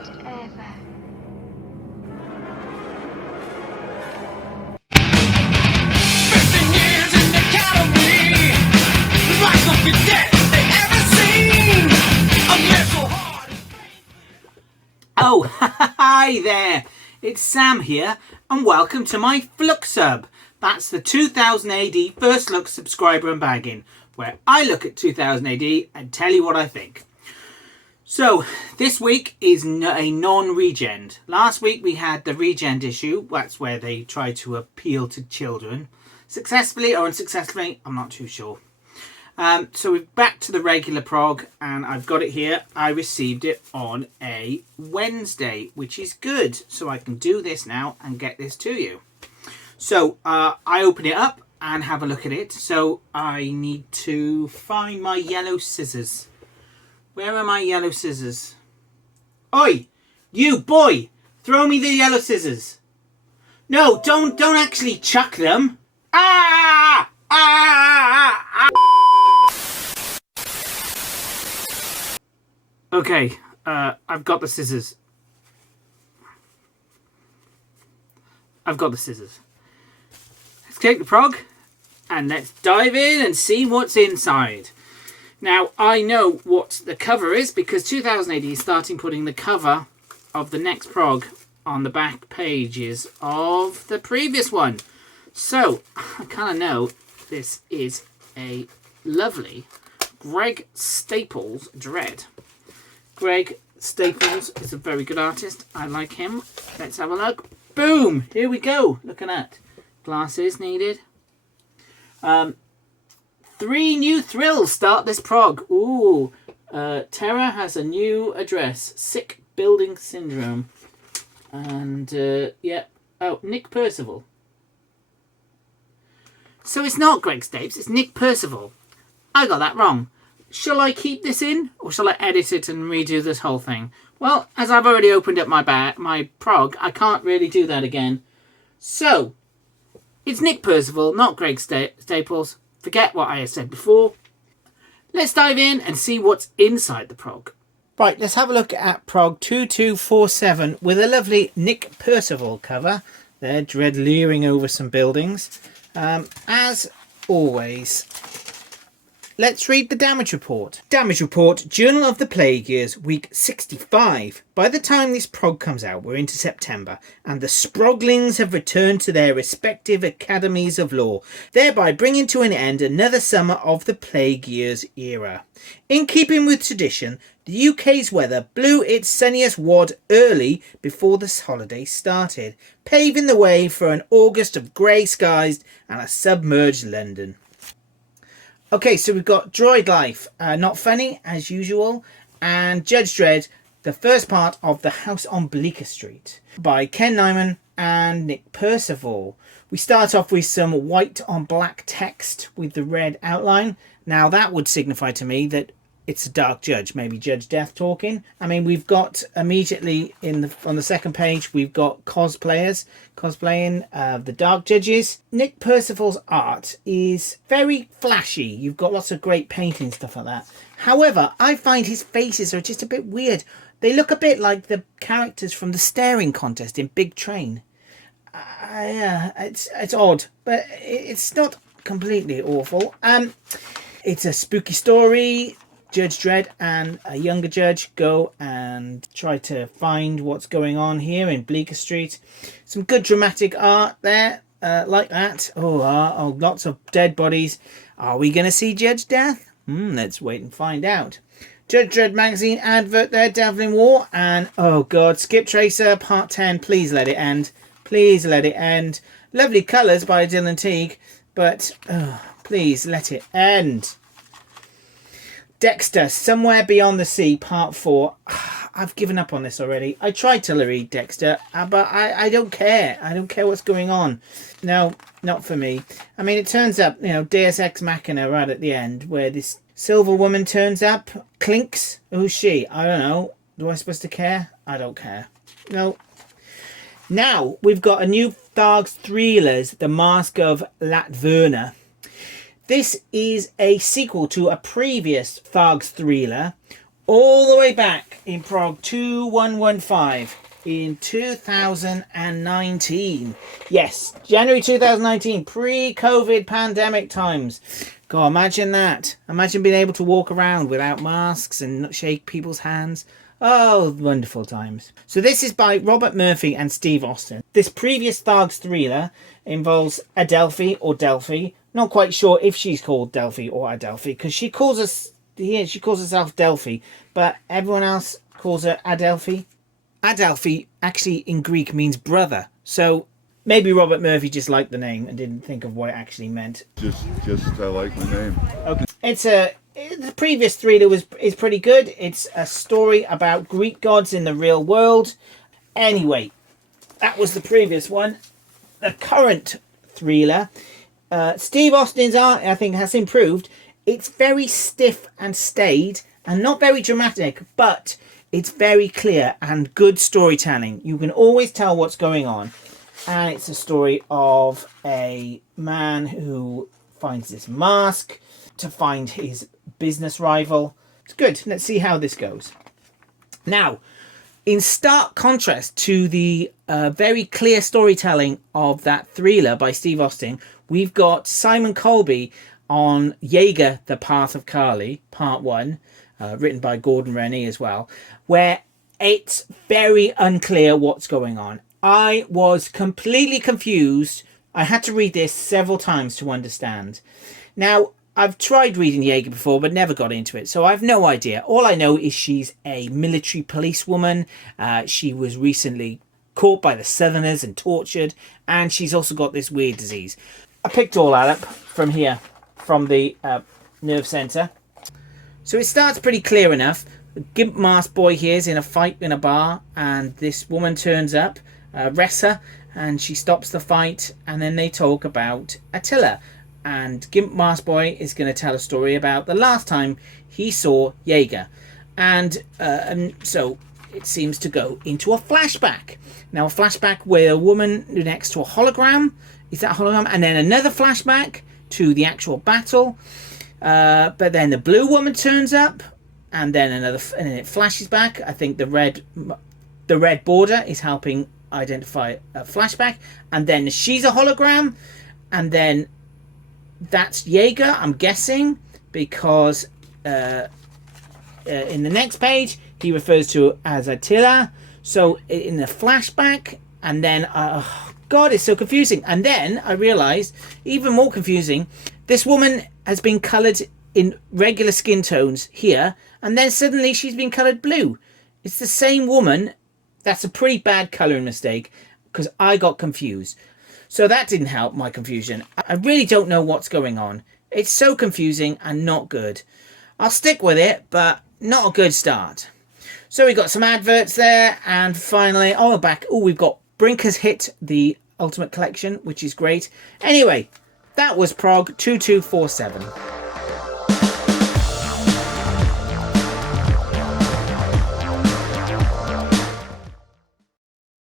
ever. Oh, hi there! It's Sam here, and welcome to my Flux Sub. That's the 2000 AD First Look subscriber unbagging, where I look at 2000 AD and tell you what I think. So, this week is a non-regend. Last week we had the regend issue. That's where they try to appeal to children. Successfully or unsuccessfully, I'm not too sure. So we're back to the regular prog, and I've got it here. I received it on a Wednesday, which is good. So I can do this now and get this to you. So I open it up and have a look at it. So I need to find my yellow scissors. Where are my yellow scissors? Oi, you boy, throw me the yellow scissors. No, don't actually chuck them. Ah! Ah! Ah! Okay, I've got the scissors. Let's take the prog and let's dive in and see what's inside. Now, I know what the cover is because 2000 AD is starting putting the cover of the next prog on the back pages of the previous one. So, I kind of know this is a lovely Greg Staples Dread. Greg Staples is a very good artist. I like him. Let's have a look. Boom! Here we go. Look at that. Glasses needed. 3 new thrills start this prog. Ooh. Terra has a new address. Sick Building Syndrome. And, yeah. Oh, Nick Percival. So it's not Greg Staples. It's Nick Percival. I got that wrong. Shall I keep this in, or shall I edit it and redo this whole thing? Well, as I've already opened up my prog, I can't really do that again. So, it's Nick Percival, not Greg Staples. Forget what I said before. Let's dive in and see what's inside the prog. Right, let's have a look at prog 2247 with a lovely Nick Percival cover. There, Dread leering over some buildings. As always, let's read the damage report. Damage report, Journal of the Plague Years, week 65. By the time this prog comes out, we're into September, and the Sproglings have returned to their respective academies of law, thereby bringing to an end another summer of the Plague Years era. In keeping with tradition, the UK's weather blew its sunniest wad early before the holiday started, paving the way for an August of grey skies and a submerged London. Okay, so we've got Droid Life, Not Funny, as usual, and Judge Dredd, the first part of The House on Bleecker Street, by Ken Nyman and Nick Percival. We start off with some white on black text with the red outline. Now, that would signify to me that it's a Dark Judge, maybe Judge Death talking. I mean, we've got immediately on the second page, we've got cosplaying the Dark Judges. Nick Percival's art is very flashy. You've got lots of great painting, stuff like that. However, I find his faces are just a bit weird. They look a bit like the characters from the staring contest in Big Train. Yeah, it's odd, but it's not completely awful. It's a spooky story. Judge Dredd and a younger judge go and try to find what's going on here in Bleecker Street. Some good dramatic art there, like that. Oh, lots of dead bodies. Are we going to see Judge Death? Let's wait and find out. Judge Dredd magazine advert there, Devil in War. And, oh God, Skip Tracer, part 10. Please let it end. Please let it end. Lovely colours by Dylan Teague. But, please let it end. Dexter, Somewhere Beyond the Sea, Part 4. I've given up on this already. I tried to read Dexter, but I don't care. I don't care what's going on. No, not for me. I mean, it turns up, Deus Ex Machina right at the end, where this silver woman turns up, clinks. Who's she? I don't know. Do I supposed to care? I don't care. No. Now, we've got a new Thargs Thrillers, The Mask of Latverna. This is a sequel to a previous Thargs thriller, all the way back in PROG 2115 in 2019. Yes, January 2019, pre-COVID pandemic times. God, imagine that. Imagine being able to walk around without masks and not shake people's hands. Oh, wonderful times. So this is by Robert Murphy and Steve Austin. This previous Thargs thriller involves Adelphi or Delphi. Not quite sure if she's called Delphi or Adelphi, because she calls herself Delphi, but everyone else calls her Adelphi. Adelphi actually in Greek means brother. So maybe Robert Murphy just liked the name and didn't think of what it actually meant. Just I like the name. Okay. The previous thriller is pretty good. It's a story about Greek gods in the real world. Anyway, that was the previous one. The current thriller, Steve Austin's art, I think, has improved. It's very stiff and staid and not very dramatic, but it's very clear and good storytelling. You can always tell what's going on. And it's a story of a man who finds this mask to find his business rival. It's good. Let's see how this goes. Now, in stark contrast to the very clear storytelling of that thriller by Steve Austin, we've got Simon Colby on Jaeger, The Path of Kali, Part 1, written by Gordon Rennie as well, where it's very unclear what's going on. I was completely confused. I had to read this several times to understand. Now, I've tried reading Jaeger before, but never got into it, so I have no idea. All I know is she's a military policewoman. She was recently caught by the Southerners and tortured, and she's also got this weird disease. I picked all that up from here, from the nerve centre. So it starts pretty clear enough. The gimp masked boy here is in a fight in a bar, and this woman turns up, Ressa, and she stops the fight, and then they talk about Attila. And Gimp Mask Boy is going to tell a story about the last time he saw Jaeger. And so it seems to go into a flashback. Now, a flashback where a woman next to a hologram. Is that a hologram? And then another flashback to the actual battle. But then the blue woman turns up. And then and then it flashes back. I think the red border is helping identify a flashback. And then she's a hologram. And then that's Jaeger, I'm guessing, because in the next page he refers to as Attila. So in the flashback, and then God, it's so confusing. And then I realised, even more confusing, this woman has been coloured in regular skin tones here, and then suddenly she's been coloured blue. It's the same woman. That's a pretty bad colouring mistake, because I got confused. So that didn't help my confusion. I really don't know what's going on. It's so confusing and not good. I'll stick with it, but not a good start. So we got some adverts there, and finally, we've got Brink has hit the Ultimate Collection, which is great. Anyway, that was PROG 2247.